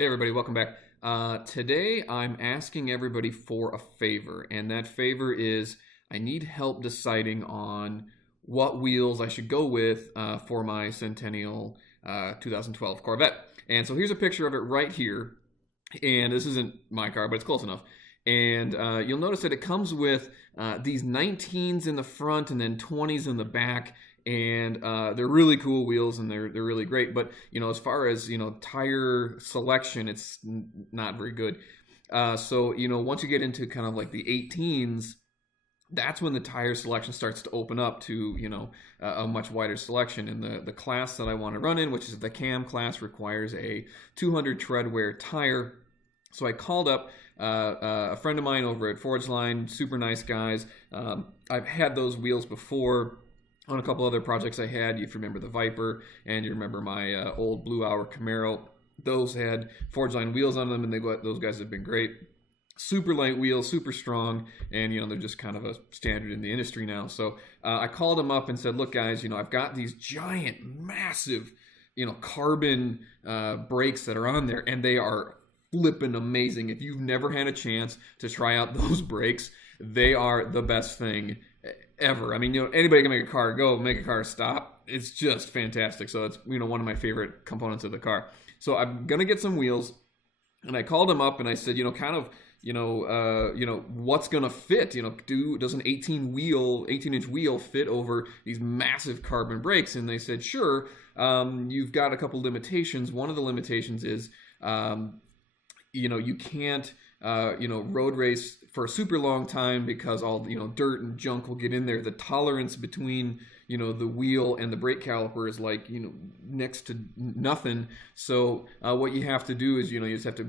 Hey everybody, welcome back. Today I'm asking everybody for a favor, and that favor is I need help deciding on what wheels I should go with for my Centennial 2012 Corvette. And so here's a picture of it right here, and this isn't my car, but it's close enough. And you'll notice that it comes with these 19s in the front and then 20s in the back, and they're really cool wheels and they're really great. But as far as tire selection, it's not very good. So once you get into kind of like the 18s, that's when the tire selection starts to open up to a much wider selection. And the class that I want to run in, which is the cam class, requires a 200 tread wear tire. So I called up a friend of mine over at Forge Line, super nice guys. I've had those wheels before on a couple other projects I had. If you remember the Viper and you remember my old Blue Hour Camaro, those had Forge Line wheels on them, and those guys have been great. Super light wheels, super strong, and they're just kind of a standard in the industry now. So I called them up and said, look guys, I've got these giant, massive, carbon brakes that are on there, and they are flipping amazing. If you've never had a chance to try out those brakes, they are the best thing ever. I mean, anybody can make a car go, make a car stop. It's just fantastic. So it's one of my favorite components of the car. So I'm gonna get some wheels, and I called them up and I said, what's gonna fit? Does an 18-inch wheel fit over these massive carbon brakes? And they said, sure. You've got a couple limitations. One of the limitations is, you can't road race for a super long time because all dirt and junk will get in there. The tolerance between the wheel and the brake caliper is like next to nothing. So what you have to do is you just have to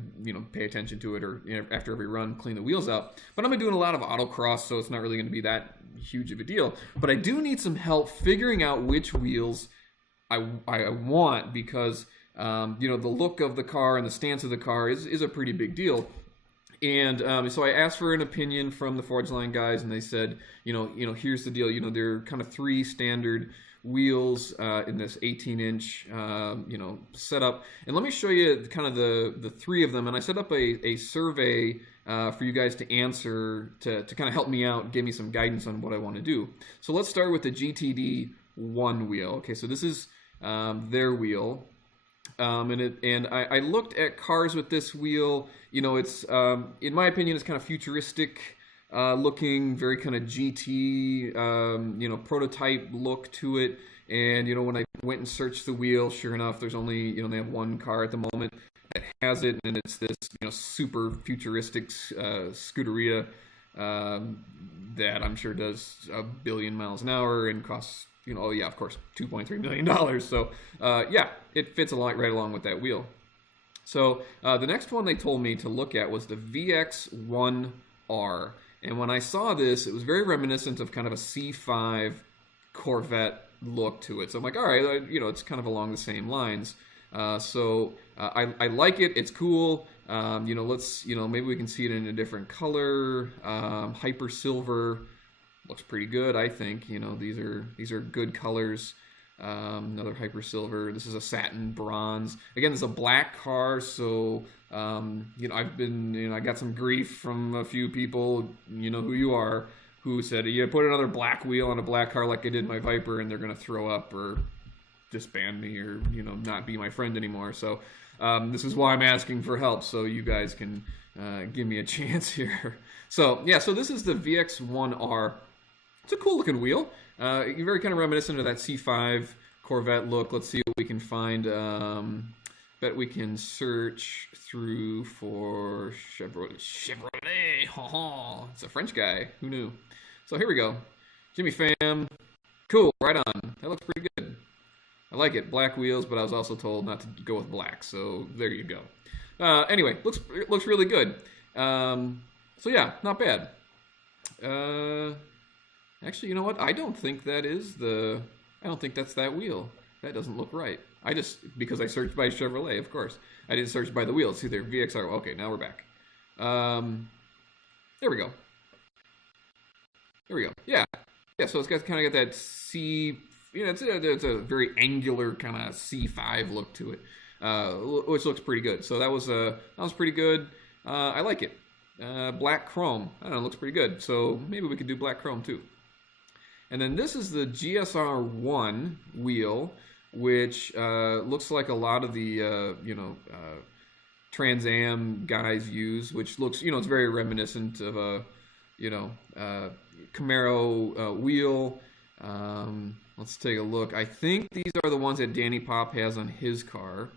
pay attention to it, or after every run clean the wheels out. But I'm doing a lot of autocross, so it's not really going to be that huge of a deal. But I do need some help figuring out which wheels I want, because the look of the car and the stance of the car is a pretty big deal. And so I asked for an opinion from the Forge Line guys, and they said, here's the deal. There are kind of three standard wheels in this 18-inch, setup. And let me show you kind of the three of them. And I set up a survey for you guys to answer to kind of help me out, give me some guidance on what I want to do. So let's start with the GTD1 wheel. Okay, so this is their wheel. And I looked at cars with this wheel. It's in my opinion, it's kind of futuristic looking, very kind of GT, prototype look to it. And when I went and searched the wheel, sure enough, there's only they have one car at the moment that has it, and it's this super futuristic Scuderia that I'm sure does 1 billion miles an hour and costs oh yeah, of course, $2.3 million. So yeah, it fits right along with that wheel. So the next one they told me to look at was the VX1R. And when I saw this, it was very reminiscent of kind of a C5 Corvette look to it. So I'm like, all right, it's kind of along the same lines. So I like it. It's cool. Let's, maybe we can see it in a different color. Hyper silver. Looks pretty good, I think. These are good colors. Another hyper silver. This is a satin bronze. Again, it's a black car, so I've been I got some grief from a few people, who you are, who said, you put another black wheel on a black car like I did my Viper, and they're gonna throw up or disband me or not be my friend anymore. So this is why I'm asking for help, so you guys can give me a chance here. So yeah, so this is the VX1R. It's a cool looking wheel. Very kind of reminiscent of that C5 Corvette look. Let's see what we can find. Bet we can search through for Chevrolet. It's a French guy. Who knew? So here we go. Jimmy Pham. Cool. Right on. That looks pretty good. I like it. Black wheels, but I was also told not to go with black. So there you go. Anyway, looks really good. So yeah, not bad. Actually, you know what? I don't think that's that wheel. That doesn't look right. Because I searched by Chevrolet, of course. I didn't search by the wheels. See there, VXR. Okay, now we're back. There we go. Yeah. Yeah, so it's kind of got that C, it's a very angular kind of C5 look to it. which looks pretty good. So that was pretty good. I like it. Black chrome. I don't know, looks pretty good. So maybe we could do black chrome too. And then this is the GSR1 wheel, which looks like a lot of the Trans Am guys use, which looks, it's very reminiscent of a Camaro wheel. Let's take a look. I think these are the ones that Danny Pop has on his car.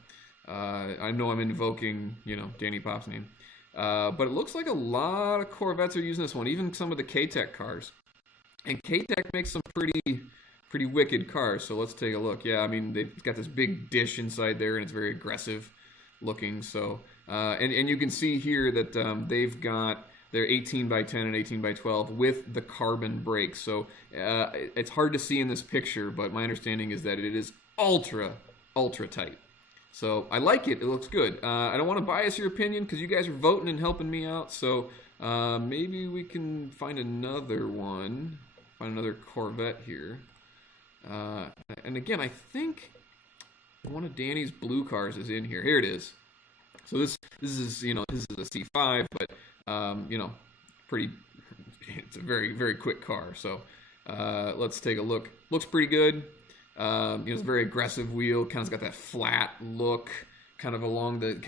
I know I'm invoking, Danny Pop's name. But it looks like a lot of Corvettes are using this one, even some of the K-Tech cars. And K-Tech makes some pretty wicked cars, so let's take a look. Yeah, I mean, they've got this big dish inside there, and it's very aggressive looking. So, and you can see here that they've got their 18 by 10 and 18 by 12 with the carbon brakes. So it's hard to see in this picture, but my understanding is that it is ultra tight. So I like it. It looks good. I don't want to bias your opinion because you guys are voting and helping me out. So maybe we can find another one, find another Corvette here. And again, I think one of Danny's blue cars is in here. Here it is. So this is this is a C5, but pretty. It's a very quick car. So let's take a look. Looks pretty good. It's a very aggressive wheel. Kind of got that flat look, kind of along the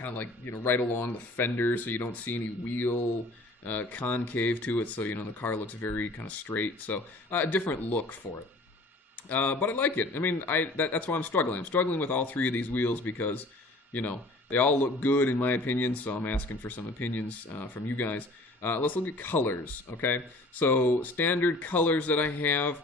right along the fender, so you don't see any wheel concave to it. So the car looks very kind of straight. So a different look for it. But I like it. I mean, that's why I'm struggling. I'm struggling with all three of these wheels because, they all look good in my opinion. So I'm asking for some opinions from you guys. Let's look at colors. Okay, so standard colors that I have.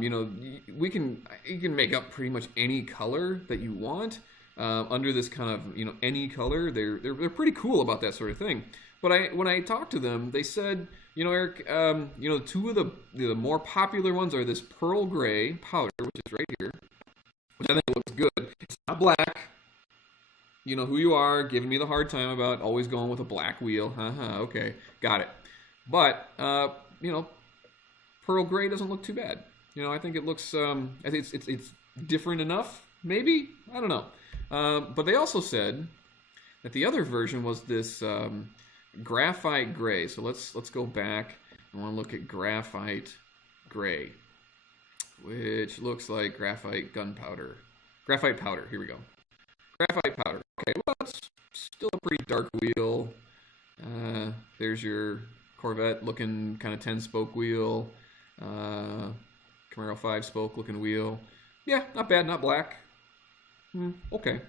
You can make up pretty much any color that you want under this kind of any color. They're pretty cool about that sort of thing. But when I talked to them, they said, Eric, two of the more popular ones are this pearl gray powder, which is right here, which I think looks good. It's not black. You know who you are, giving me the hard time about always going with a black wheel. Okay, got it. But pearl gray doesn't look too bad. I think it looks. I think it's different enough. Maybe, I don't know. But they also said that the other version was this graphite gray. So let's go back. I want to look at graphite gray, which looks like graphite gunpowder. Graphite powder. Here we go. Graphite powder. Okay, well, it's still a pretty dark wheel. There's your Corvette looking kind of 10-spoke wheel. Camaro 5-spoke looking wheel. Yeah, not bad, not black. Okay.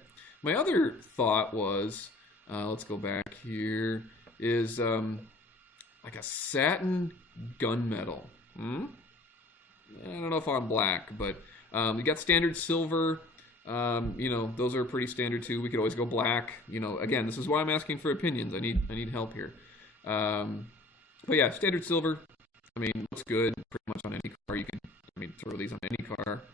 My other thought was, let's go back here, is like a satin gunmetal. I don't know if I'm black, but you got standard silver. Those are pretty standard too. We could always go black. Again, this is why I'm asking for opinions. I need help here. But yeah, standard silver. I mean, looks good pretty much on any car. You can, throw these on any car.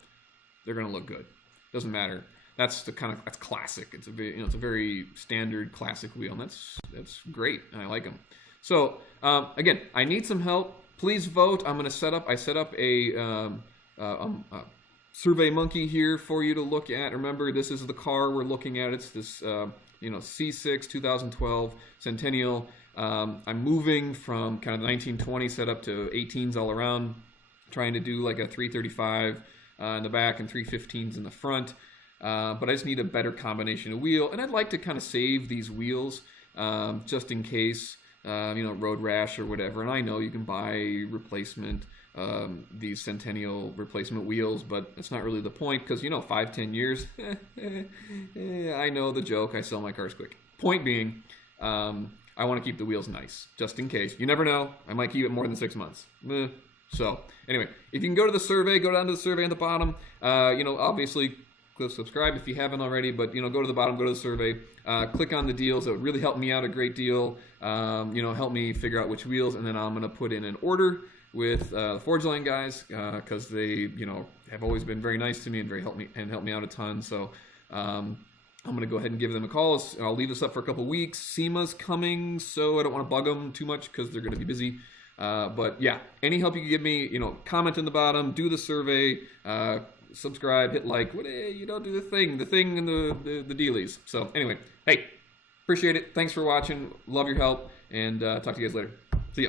They're gonna look good. Doesn't matter. That's that's classic. It's a very standard classic wheel, and that's great. And I like them. So again, I need some help. Please vote. I set up a Survey Monkey here for you to look at. Remember, this is the car we're looking at. It's this C6 2012 Centennial. I'm moving from kind of 1920 setup to 18s all around, trying to do like a 335 in the back and 315s in the front. But I just need a better combination of wheel, and I'd like to kind of save these wheels just in case, road rash or whatever. And I know you can buy replacement these Centennial replacement wheels, but it's not really the point because 5-10 years. I know the joke. I sell my cars quick. Point being, I want to keep the wheels nice just in case. You never know. I might keep it more than 6 months. So anyway, if you can go to the survey, go down to the survey at the bottom. Obviously click subscribe if you haven't already, but go to the bottom, go to the survey, click on the deals. It would really help me out a great deal. Help me figure out which wheels, and then I'm going to put in an order with the Forge Line guys because they have always been very nice to me and helped me out a ton. So I'm going to go ahead and give them a call. I'll leave this up for a couple weeks. SEMA's coming, so I don't want to bug them too much because they're going to be busy. But yeah, any help you can give me, comment in the bottom, do the survey, subscribe, hit like, you know, do the thing and the dealies. So anyway, hey, appreciate it. Thanks for watching. Love your help, and talk to you guys later. See ya.